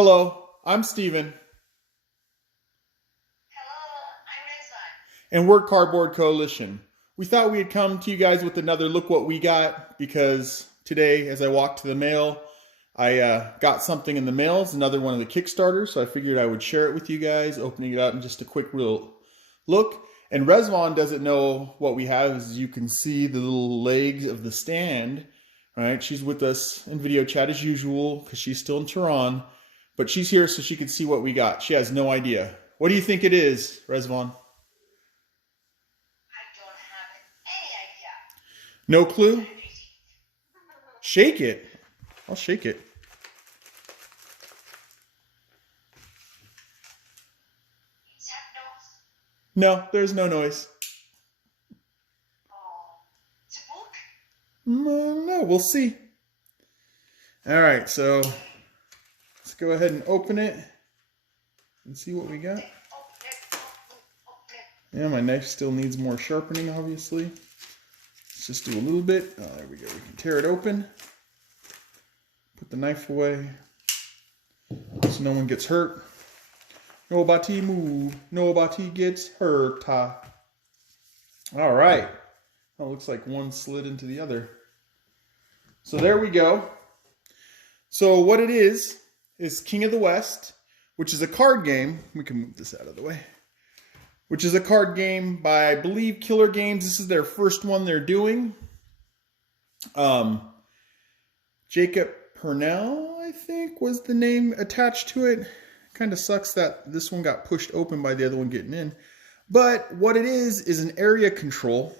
Hello, I'm Steven, Hello, I'm Rizwan. and we're Cardboard Coalition. We thought we'd come to you guys with another look what we got because today, as I walked to the mail, I got something in the mail. It's another one of the Kickstarters, so I figured I would share it with you guys, opening it up in just a quick real look. And Rezvan doesn't know what we have. As you can see, the little legs of the stand. Right, she's with us in video chat as usual because she's still in Tehran. But she's here so she can see what we got. She has no idea. What do you think it is, Rezvan? I don't have any idea. No clue? Shake it. I'll shake it. It's have No, there's no noise. oh, it's a book. No, we'll see. All right, so let's go ahead and open it and see what we got. Open it, open it. Yeah, my knife still needs more sharpening, obviously. Let's just do a little bit. Oh, there we go. We can tear it open. Put the knife away so no one gets hurt. Nobody move. Nobody gets hurt. All right. Oh, looks like one slid into the other. So there we go. So what it is King of the West, which is a card game. We can move this out of the way. Which is a card game by, I believe, Killer Games. This is their first one they're doing. Jacob Purnell, I think, was the name attached to it. Kind of sucks that this one got pushed open by the other one getting in. But what it is an area control.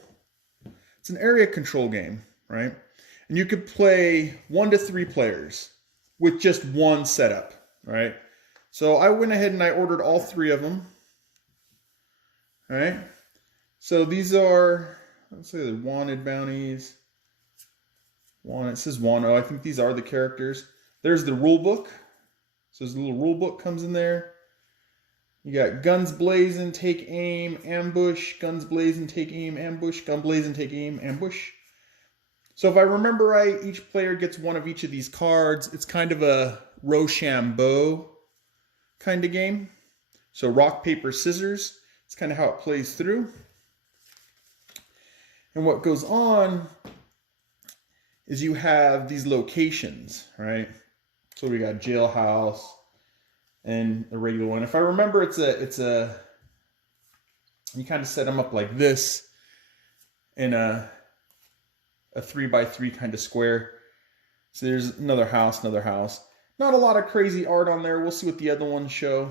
It's an area control game, right? And you could play 1 to 3 players with just one setup, right? So I went ahead and I ordered all 3 of them. All right. So these are, let's say, the wanted bounties. It says Wano. I think these are the characters. There's the rule book. So there's a little rule book comes in there. You got guns blazing, take aim, ambush, guns blazing, take aim, ambush, gun blazing, take aim, ambush. So if I remember right, each player gets one of each of these cards. It's kind of a Rochambeau kind of game. So rock, paper, scissors. It's kind of how it plays through. And what goes on is you have these locations, right? So we got jailhouse and a regular one. If I remember, it's a you kind of set them up like this in a 3x3 kind of square. So there's another house. Not a lot of crazy art on there. We'll see what the other ones show.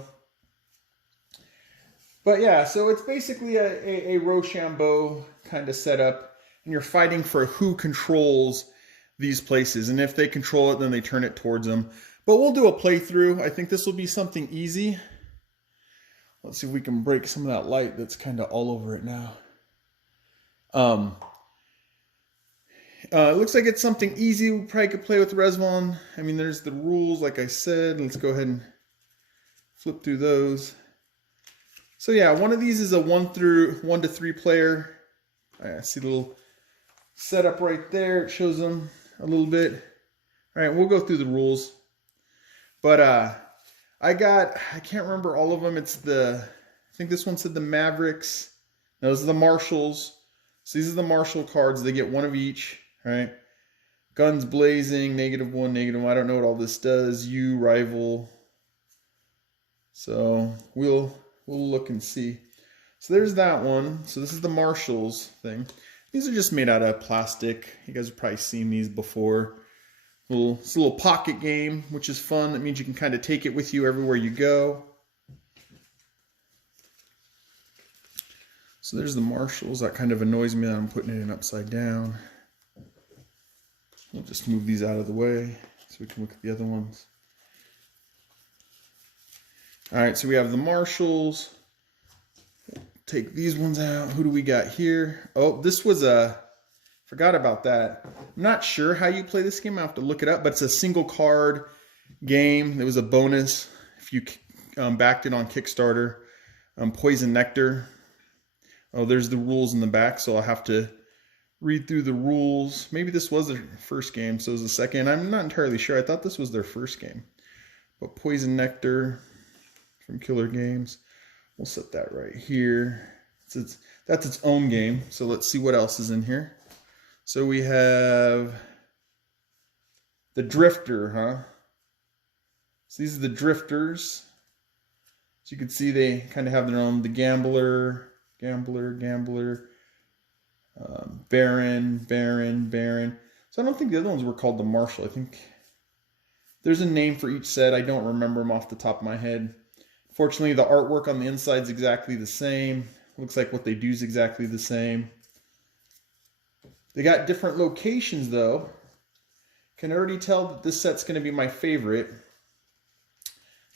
But yeah, so it's basically a Rochambeau kind of setup, and you're fighting for who controls these places. And if they control it, then they turn it towards them. But we'll do a playthrough. I think this will be something easy. Let's see if we can break some of that light that's kind of all over it now. It looks like it's something easy. We probably could play with Rezvan. I mean, there's the rules, like I said. Let's go ahead and flip through those. So yeah, one of these is a 1 to 3 player. I see the little setup right there. It shows them a little bit. All right, we'll go through the rules. But I can't remember all of them. I think this one said the Mavericks. No, those are the Marshalls. So these are the Marshall cards. They get one of each, right? Guns blazing, -1, -1. I don't know what all this does. You, rival. So we'll look and see. So there's that one. So this is the Marshalls thing. These are just made out of plastic. You guys have probably seen these before. It's a little pocket game, which is fun. That means you can kind of take it with you everywhere you go. So there's the Marshalls. That kind of annoys me that I'm putting it in upside down. We'll just move these out of the way so we can look at the other ones. All right, so we have the Marshalls. Take these ones out. Who do we got here? Oh, this was forgot about that. I'm not sure how you play this game. I have to look it up, but it's a single card game. It was a bonus if you backed it on Kickstarter. Poison Nectar. Oh, there's the rules in the back, so I'll have to read through the rules. Maybe this was their first game, so it was the second. I'm not entirely sure. I thought this was their first game. But Poison Nectar from Killer Games. We'll set that right here. That's its own game. So let's see what else is in here. So we have the Drifter, huh? So these are the Drifters. So you can see they kind of have their own, the Gambler, Baron. So I don't think the other ones were called the Marshal. I think there's a name for each set. I don't remember them off the top of my head. Fortunately, the artwork on the inside is exactly the same. Looks like what they do is exactly the same. They got different locations though. Can already tell that this set's going to be my favorite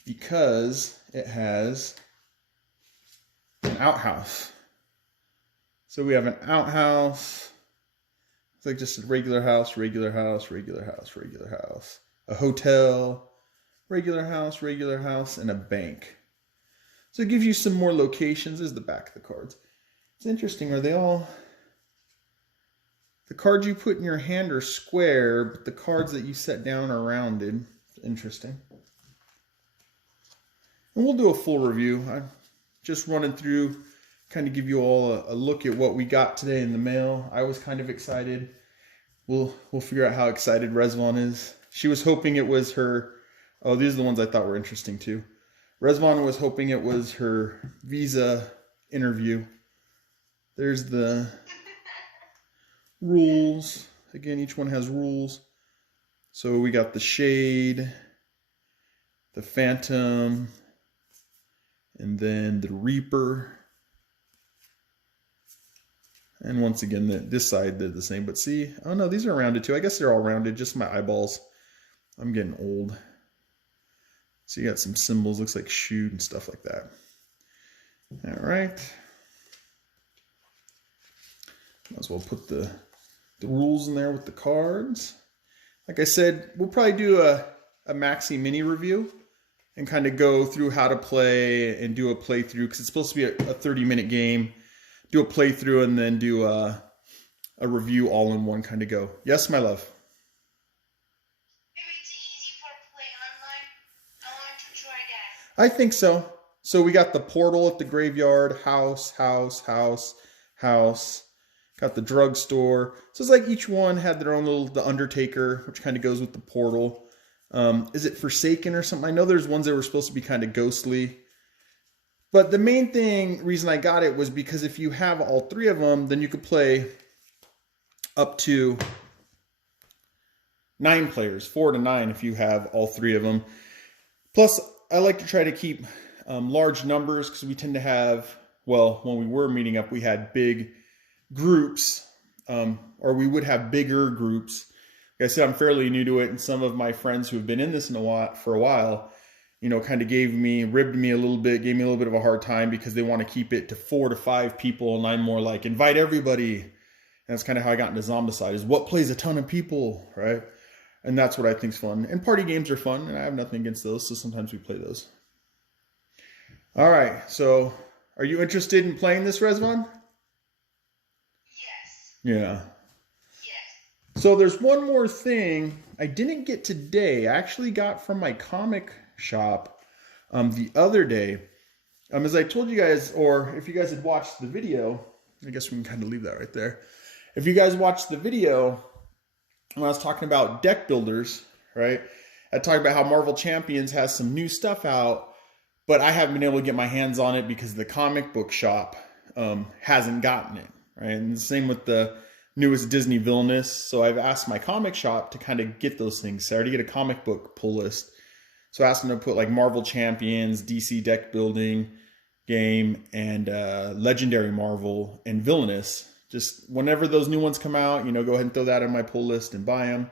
because it has an outhouse. So we have an outhouse. It's like just a regular house. A hotel, regular house, and a bank. So it gives you some more locations. This is the back of the cards. It's interesting. Are they all... The cards you put in your hand are square, but the cards that you set down are rounded. Interesting. And we'll do a full review. I'm just running through, kind of give you all a look at what we got today in the mail. I was kind of excited. We'll figure out how excited Rezvan is. She was hoping it was her... Oh, these are the ones I thought were interesting too. Rezvan was hoping it was her visa interview. There's the rules. Again, each one has rules. So we got the Shade, the Phantom, and then the Reaper. And once again, this side did the same. But see, oh no, these are rounded too. I guess they're all rounded, just my eyeballs. I'm getting old. So you got some symbols, looks like shoot and stuff like that. All right. Might as well put the rules in there with the cards. Like I said, we'll probably do a Maxi mini review and kind of go through how to play and do a playthrough because it's supposed to be a 30-minute game. Do a playthrough and then do a review all in one kind of go. Yes, my love. I think so. So we got the portal at the graveyard, house. Got the drugstore. So it's like each one had their own little, the Undertaker, which kind of goes with the portal. Is it Forsaken or something? I know there's ones that were supposed to be kind of ghostly. But the main reason I got it was because if you have all three of them, then you could play up to 9 players, 4 to 9 if you have all three of them. Plus, I like to try to keep large numbers because we tend to have, well, when we were meeting up, we had big groups, or we would have bigger groups. Like I said, I'm fairly new to it, and some of my friends who have been in this for a while, you know, kind of ribbed me a little bit, gave me a little bit of a hard time because they want to keep it to 4 to 5 people, and I'm more like, invite everybody. And that's kind of how I got into Zombicide, is what plays a ton of people, right? And that's what I think is fun. And party games are fun, and I have nothing against those, so sometimes we play those. All right, so are you interested in playing this, Rezvan? Yes. Yeah. Yes. So there's one more thing I didn't get today. I actually got from my comic shop the other day. As I told you guys, or if you guys had watched the video, I guess we can kind of leave that right there. If you guys watched the video, when I was talking about deck builders, right? I talked about how Marvel Champions has some new stuff out, but I haven't been able to get my hands on it because the comic book shop hasn't gotten it, right? And the same with the newest Disney Villainous. So I've asked my comic shop to kind of get those things. So I already get a comic book pull list. So I asked them to put like Marvel Champions, DC deck building game, and Legendary Marvel and Villainous. Just whenever those new ones come out, you know, go ahead and throw that on my pull list and buy them.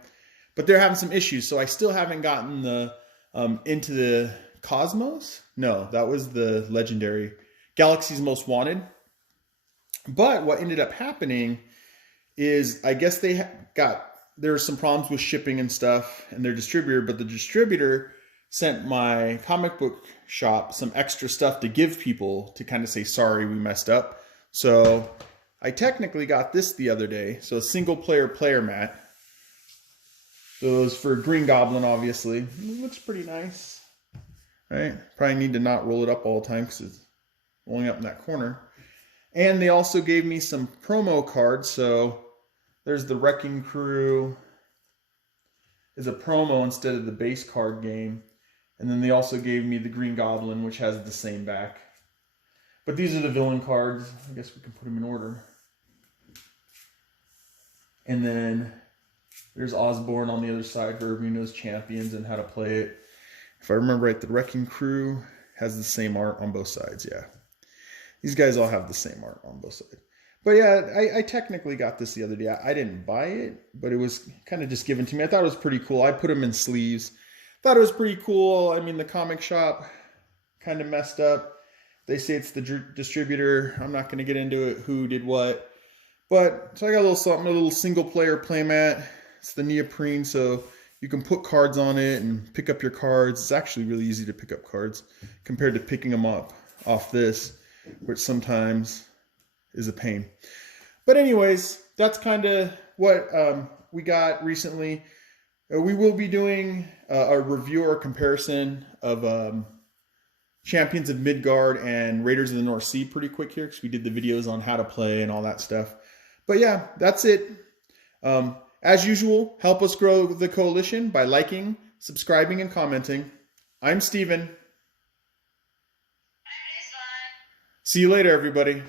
But they're having some issues, so I still haven't gotten the Into the Cosmos. No, that was the Legendary Galaxy's Most Wanted. But what ended up happening is, I guess there were some problems with shipping and stuff, and their distributor. But the distributor sent my comic book shop some extra stuff to give people to kind of say, sorry, we messed up. So I technically got this the other day. So a single player mat. So it was for Green Goblin, obviously. It looks pretty nice. right? Probably need to not roll it up all the time because it's rolling up in that corner. And they also gave me some promo cards. So there's the Wrecking Crew is a promo instead of the base card game. And then they also gave me the Green Goblin, which has the same back. But these are the villain cards. I guess we can put them in order. And then there's Osborne on the other side for everybody knows champions and how to play it. If I remember right, the Wrecking Crew has the same art on both sides, yeah. These guys all have the same art on both sides. But yeah, I technically got this the other day. I didn't buy it, but it was kind of just given to me. I thought it was pretty cool. I put them in sleeves. Thought it was pretty cool. I mean, the comic shop kind of messed up. They say it's the distributor. I'm not going to get into it, who did what. But, so I got a little something, a little single player playmat. It's the neoprene, so you can put cards on it and pick up your cards. It's actually really easy to pick up cards compared to picking them up off this, which sometimes is a pain. But anyways, that's kind of what we got recently. We will be doing a review or comparison of Champions of Midgard and Raiders of the North Sea pretty quick here because we did the videos on how to play and all that stuff. But yeah, that's it. As usual, help us grow the coalition by liking, subscribing, and commenting. I'm Steven. I'm Rizwan. See you later, everybody.